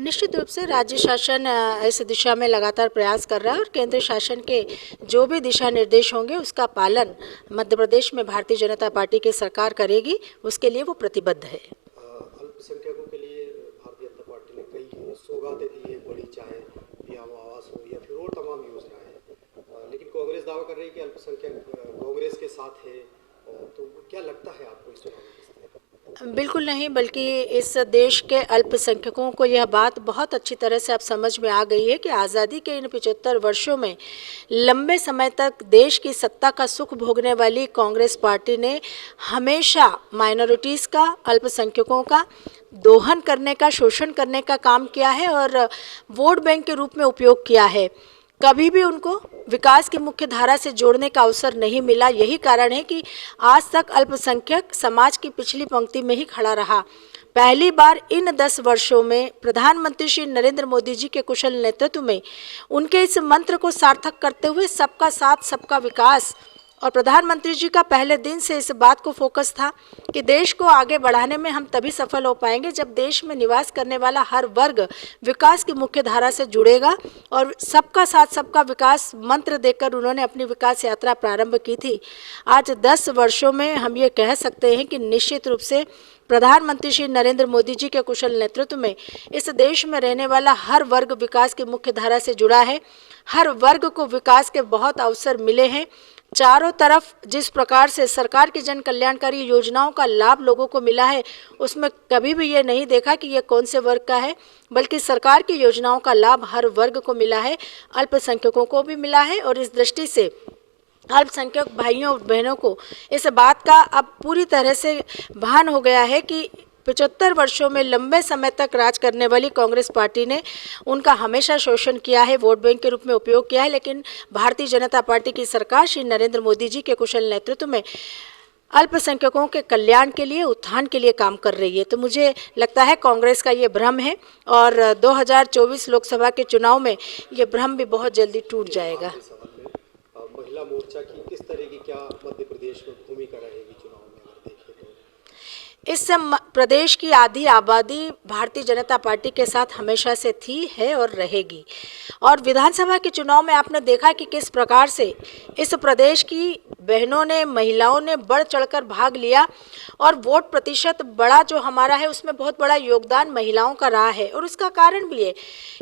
निश्चित रूप से राज्य शासन इस दिशा में लगातार प्रयास कर रहा है और केंद्र शासन के जो भी दिशा निर्देश होंगे उसका पालन मध्य प्रदेश में भारतीय जनता पार्टी की सरकार करेगी, उसके लिए वो प्रतिबद्ध है। अल्पसंख्यकों के लिए भारतीय जनता पार्टी ने कई सौगातें दी है, बड़ी चाहे पीएम आवास हो या फिर और तमाम योजनाएं, लेकिन कांग्रेस दावा कर रही है कि अल्पसंख्यक कांग्रेस के साथ है। तो क्या लगता है आपको इस चुनाव में? बिल्कुल नहीं, बल्कि इस देश के अल्पसंख्यकों को यह बात बहुत अच्छी तरह से अब समझ में आ गई है कि आज़ादी के इन 75 वर्षों में लंबे समय तक देश की सत्ता का सुख भोगने वाली कांग्रेस पार्टी ने हमेशा माइनॉरिटीज़ का, अल्पसंख्यकों का दोहन करने का, शोषण करने का काम किया है और वोट बैंक के रूप में उपयोग किया है। कभी भी उनको विकास की मुख्य धारा से जोड़ने का अवसर नहीं मिला। यही कारण है कि आज तक अल्पसंख्यक समाज की पिछली पंक्ति में ही खड़ा रहा। पहली बार इन 10 वर्षों में प्रधानमंत्री श्री नरेंद्र मोदी जी के कुशल नेतृत्व में उनके इस मंत्र को सार्थक करते हुए सबका साथ सबका विकास, और प्रधानमंत्री जी का पहले दिन से इस बात को फोकस था कि देश को आगे बढ़ाने में हम तभी सफल हो पाएंगे जब देश में निवास करने वाला हर वर्ग विकास की मुख्य धारा से जुड़ेगा। और सबका साथ सबका विकास मंत्र देकर उन्होंने अपनी विकास यात्रा प्रारंभ की थी। आज 10 वर्षों में हम ये कह सकते हैं कि निश्चित रूप से प्रधानमंत्री श्री नरेंद्र मोदी जी के कुशल नेतृत्व में इस देश में रहने वाला हर वर्ग विकास की मुख्य धारा से जुड़ा है। हर वर्ग को विकास के बहुत अवसर मिले हैं। चारों तरफ जिस प्रकार से सरकार की जन कल्याणकारी योजनाओं का लाभ लोगों को मिला है, उसमें कभी भी ये नहीं देखा कि ये कौन से वर्ग का है, बल्कि सरकार की योजनाओं का लाभ हर वर्ग को मिला है, अल्पसंख्यकों को भी मिला है। और इस दृष्टि से अल्पसंख्यक भाइयों और बहनों को इस बात का अब पूरी तरह से भान हो गया है कि 75 वर्षों में लंबे समय तक राज करने वाली कांग्रेस पार्टी ने उनका हमेशा शोषण किया है, वोट बैंक के रूप में उपयोग किया है, लेकिन भारतीय जनता पार्टी की सरकार श्री नरेंद्र मोदी जी के कुशल नेतृत्व में अल्पसंख्यकों के कल्याण के लिए, उत्थान के लिए काम कर रही है। तो मुझे लगता है कांग्रेस का ये भ्रम है और 2024 लोकसभा के चुनाव में ये भ्रम भी बहुत जल्दी टूट जाएगा। महिला मोर्चा की किस तरह की क्या मध्य प्रदेश में भूमिका रहेगी चुनाव में, अगर देखें तो? इस प्रदेश की आधी आबादी भारतीय जनता पार्टी के साथ हमेशा से थी, है और रहेगी। और विधानसभा के चुनाव में आपने देखा कि किस प्रकार से इस प्रदेश की बहनों ने, महिलाओं ने बढ़ चढ़कर भाग लिया और वोट प्रतिशत बड़ा जो हमारा है उसमें बहुत बड़ा योगदान महिलाओं का रहा है। और उसका कारण भी है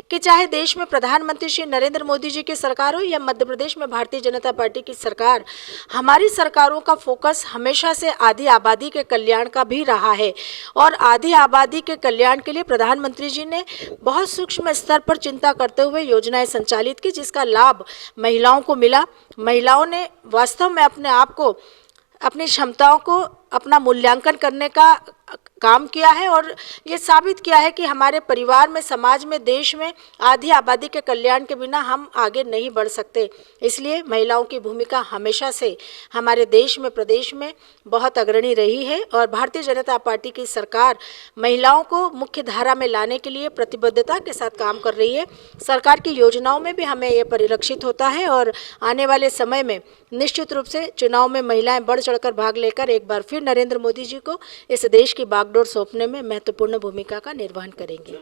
कि चाहे देश में प्रधानमंत्री श्री नरेंद्र मोदी जी की सरकार हो या मध्य प्रदेश में भारतीय जनता पार्टी की सरकार, हमारी सरकारों का फोकस हमेशा से आधी आबादी के कल्याण का भी रहा है। और आधी आबादी के कल्याण के लिए प्रधानमंत्री जी ने बहुत सूक्ष्म स्तर पर चिंता करते हुए योजनाएं संचालित की, जिसका लाभ महिलाओं को मिला। महिलाओं ने वास्तव में अपने आप को, अपनी क्षमताओं को अपना मूल्यांकन करने का काम किया है और ये साबित किया है कि हमारे परिवार में, समाज में, देश में आधी आबादी के कल्याण के बिना हम आगे नहीं बढ़ सकते। इसलिए महिलाओं की भूमिका हमेशा से हमारे देश में, प्रदेश में बहुत अग्रणी रही है और भारतीय जनता पार्टी की सरकार महिलाओं को मुख्य धारा में लाने के लिए प्रतिबद्धता के साथ काम कर रही है। सरकार की योजनाओं में भी हमें ये परिलक्षित होता है और आने वाले समय में निश्चित रूप से चुनाव में महिलाएं बढ़ चढ़कर भाग लेकर एक बार फिर नरेंद्र मोदी जी को इस देश की बागडोर सौंपने में महत्वपूर्ण भूमिका का निर्वहन करेंगी।